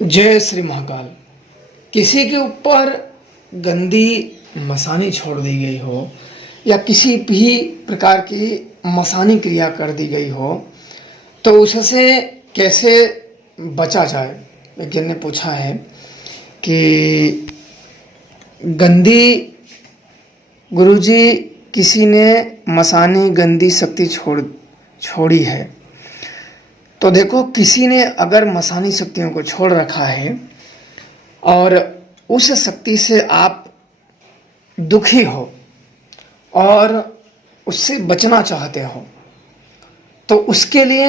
जय श्री महाकाल। किसी के ऊपर गंदी मसानी छोड़ दी गई हो या किसी भी प्रकार की मसानी क्रिया कर दी गई हो तो उससे कैसे बचा जाए। विज्ञान ने पूछा है कि गंदी गुरुजी किसी ने मसानी गंदी शक्ति छोड़ी है तो देखो, किसी ने अगर मसानी शक्तियों को छोड़ रखा है और उस शक्ति से आप दुखी हो और उससे बचना चाहते हो तो उसके लिए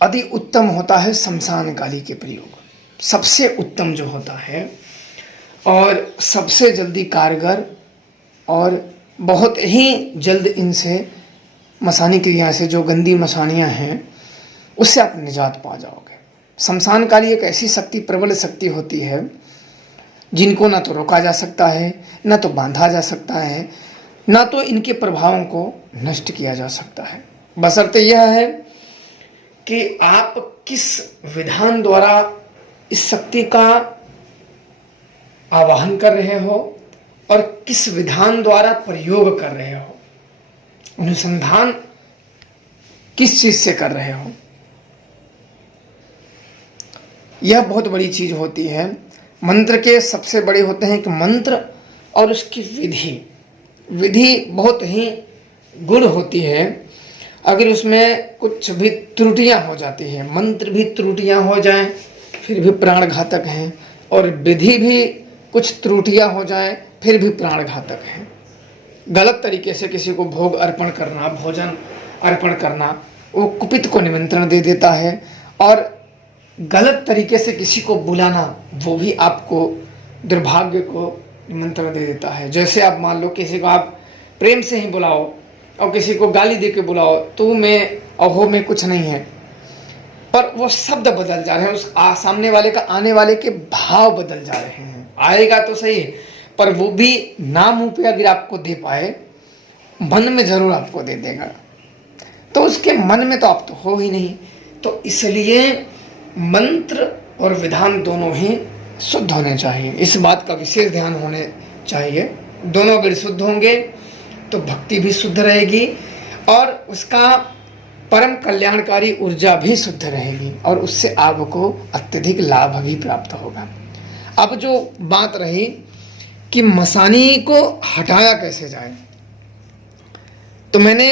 अति उत्तम होता है शमशान काली के प्रयोग। सबसे उत्तम जो होता है और सबसे जल्दी कारगर और बहुत ही जल्द इनसे मसानी क्रिया से जो गंदी मसानियाँ हैं उससे आप निजात पा जाओगे। शमशान काली एक ऐसी शक्ति, प्रबल शक्ति होती है जिनको ना तो रोका जा सकता है, ना तो बांधा जा सकता है, ना तो इनके प्रभावों को नष्ट किया जा सकता है। बशर्ते यह है कि आप किस विधान द्वारा इस शक्ति का आवाहन कर रहे हो और किस विधान द्वारा प्रयोग कर रहे हो, अनुसंधान किस चीज से कर रहे हो, यह बहुत बड़ी चीज होती है। मंत्र के सबसे बड़े होते हैं कि मंत्र और उसकी विधि बहुत ही गुण होती है। अगर उसमें कुछ भी त्रुटियां हो जाती हैं, मंत्र भी त्रुटियां हो जाएं फिर भी प्राण घातक हैं, और विधि भी कुछ त्रुटियां हो जाएं फिर भी प्राण घातक हैं। गलत तरीके से किसी को भोग अर्पण करना, भोजन अर्पण करना, वो कुपित को निमंत्रण दे देता है, और गलत तरीके से किसी को बुलाना वो भी आपको दुर्भाग्य को निमंत्रण दे देता है। जैसे आप मान लो किसी को आप प्रेम से ही बुलाओ और किसी को गाली दे के बुलाओ, तू में और हो में कुछ नहीं है, पर वो शब्द बदल जा रहे हैं, उस सामने वाले का आने वाले के भाव बदल जा रहे हैं। आएगा तो सही, पर वो भी ना मुंह पे अगर आपको दे पाए, मन में जरूर आपको दे देगा, तो उसके मन में तो आप तो हो ही नहीं। तो इसलिए मंत्र और विधान दोनों ही शुद्ध होने चाहिए। इस बात का विशेष ध्यान होने चाहिए। दोनों अगर शुद्ध होंगे तो भक्ति भी शुद्ध रहेगी और उसका परम कल्याणकारी ऊर्जा भी शुद्ध रहेगी और उससे आपको अत्यधिक लाभ भी प्राप्त होगा। अब जो बात रही कि मसानी को हटाया कैसे जाए, तो मैंने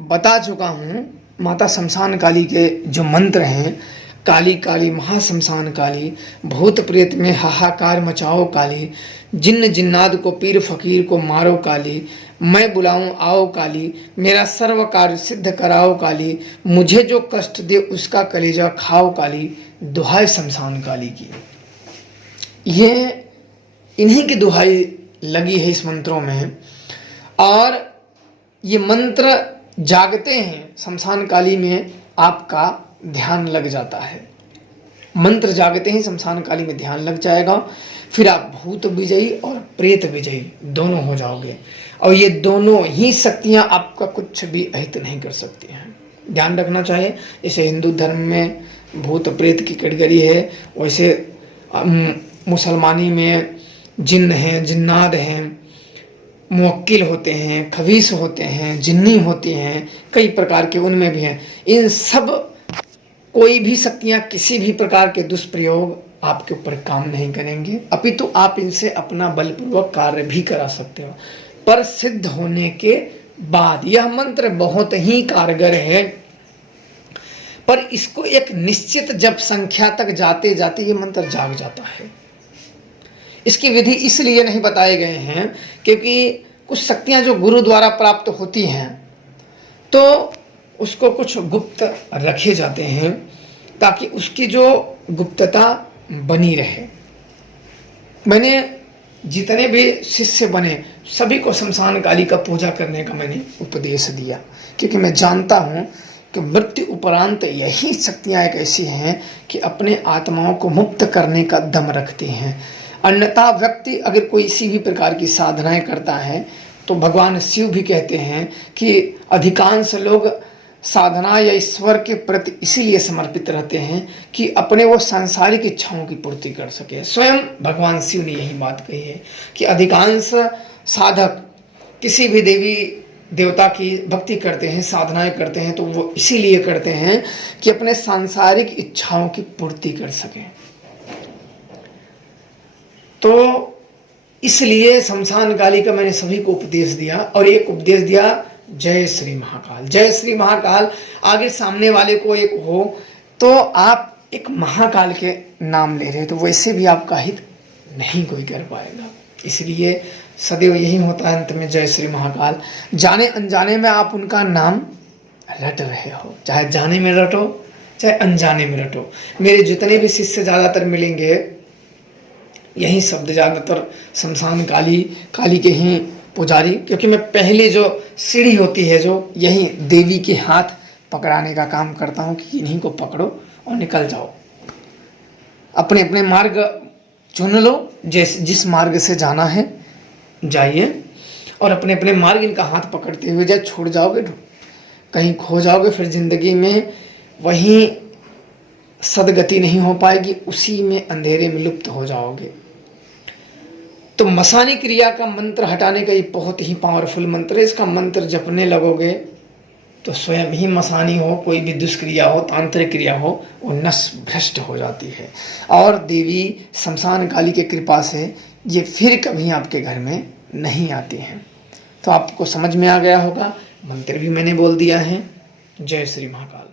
बता चुका हूँ। माता शमशान काली के जो मंत्र हैं, काली काली महाशमशान काली, भूत प्रेत में हाहाकार मचाओ काली, जिन्न जिन्नाद को पीर फकीर को मारो काली, मैं बुलाऊं आओ काली, मेरा सर्व कार्य सिद्ध कराओ काली, मुझे जो कष्ट दे उसका कलेजा खाओ काली, दुहाई शमशान काली की। ये इन्हीं की दुहाई लगी है इस मंत्रों में, और ये मंत्र जागते हैं शमशान काली में आपका ध्यान लग जाता है। मंत्र जागते ही शमशान काली में ध्यान लग जाएगा, फिर आप भूत विजयी और प्रेत विजयी दोनों हो जाओगे, और ये दोनों ही शक्तियां आपका कुछ भी अहित नहीं कर सकती हैं। ध्यान रखना चाहिए। जैसे हिंदू धर्म में भूत प्रेत की कैटेगरी है, वैसे मुसलमानी में जिन्न हैं, जिन्नात हैं, मुवक्किल होते हैं, खबीस होते हैं, जिन्नी होती हैं, कई प्रकार के उनमें भी हैं। इन सब कोई भी शक्तियाँ किसी भी प्रकार के दुष्प्रयोग आपके ऊपर काम नहीं करेंगे, अपितु आप इनसे अपना बलपूर्वक कार्य भी करा सकते हो। पर सिद्ध होने के बाद यह मंत्र बहुत ही कारगर है, पर इसको एक निश्चित जप संख्या तक जाते जाते ये मंत्र जाग जाता है। इसकी विधि इसलिए नहीं बताए गए हैं क्योंकि कुछ शक्तियां जो गुरु द्वारा प्राप्त होती हैं तो उसको कुछ गुप्त रखे जाते हैं ताकि उसकी जो गुप्तता बनी रहे। मैंने जितने भी शिष्य बने सभी को शमशान काली का पूजा करने का मैंने उपदेश दिया, क्योंकि मैं जानता हूँ कि मृत्यु उपरांत यही शक्तियाँ एक ऐसी हैं कि अपने आत्माओं को मुक्त करने का दम रखती हैं। अन्यथा व्यक्ति अगर कोई इसी भी प्रकार की साधनाएं करता है तो भगवान शिव भी कहते हैं कि अधिकांश लोग साधना या ईश्वर के प्रति इसीलिए समर्पित रहते हैं कि अपने वो सांसारिक इच्छाओं की पूर्ति कर सके। स्वयं भगवान शिव ने यही बात कही है कि अधिकांश साधक किसी भी देवी देवता की भक्ति करते हैं, साधनाएं करते हैं, तो वो इसीलिए करते हैं कि अपने सांसारिक इच्छाओं की पूर्ति कर सकें। तो इसलिए शमशान काली का मैंने सभी को उपदेश दिया, और एक उपदेश दिया जय श्री महाकाल। जय श्री महाकाल, आगे सामने वाले को एक हो तो आप एक महाकाल के नाम ले रहे, तो वैसे भी आपका हित नहीं कोई कर पाएगा। इसलिए सदैव यही होता है अंत में जय श्री महाकाल। जाने अनजाने में आप उनका नाम रट रहे हो, चाहे जाने में रटो चाहे अनजाने में रटो। मेरे जितने भी शिष्य ज़्यादातर मिलेंगे यही शब्द ज़्यादातर शमशान काली, काली के ही पुजारी, क्योंकि मैं पहले जो सीढ़ी होती है जो यही देवी के हाथ पकड़ाने का काम करता हूँ कि इन्हीं को पकड़ो और निकल जाओ, अपने अपने मार्ग चुन लो, जिस मार्ग से जाना है जाइए, और अपने अपने मार्ग इनका हाथ पकड़ते हुए जब छोड़ जाओगे कहीं खो जाओगे, फिर जिंदगी में वहीं सदगति नहीं हो पाएगी, उसी में अंधेरे में लुप्त हो जाओगे। तो मसानी क्रिया का मंत्र हटाने का ये बहुत ही पावरफुल मंत्र है। इसका मंत्र जपने लगोगे तो स्वयं ही मसानी हो, कोई भी दुष्क्रिया हो, तांत्रिक क्रिया हो, वो नष्ट भ्रष्ट हो जाती है। और देवी शमशान काली की कृपा से ये फिर कभी आपके घर में नहीं आती हैं। तो आपको समझ में आ गया होगा, मंत्र भी मैंने बोल दिया है। जय श्री महाकाल।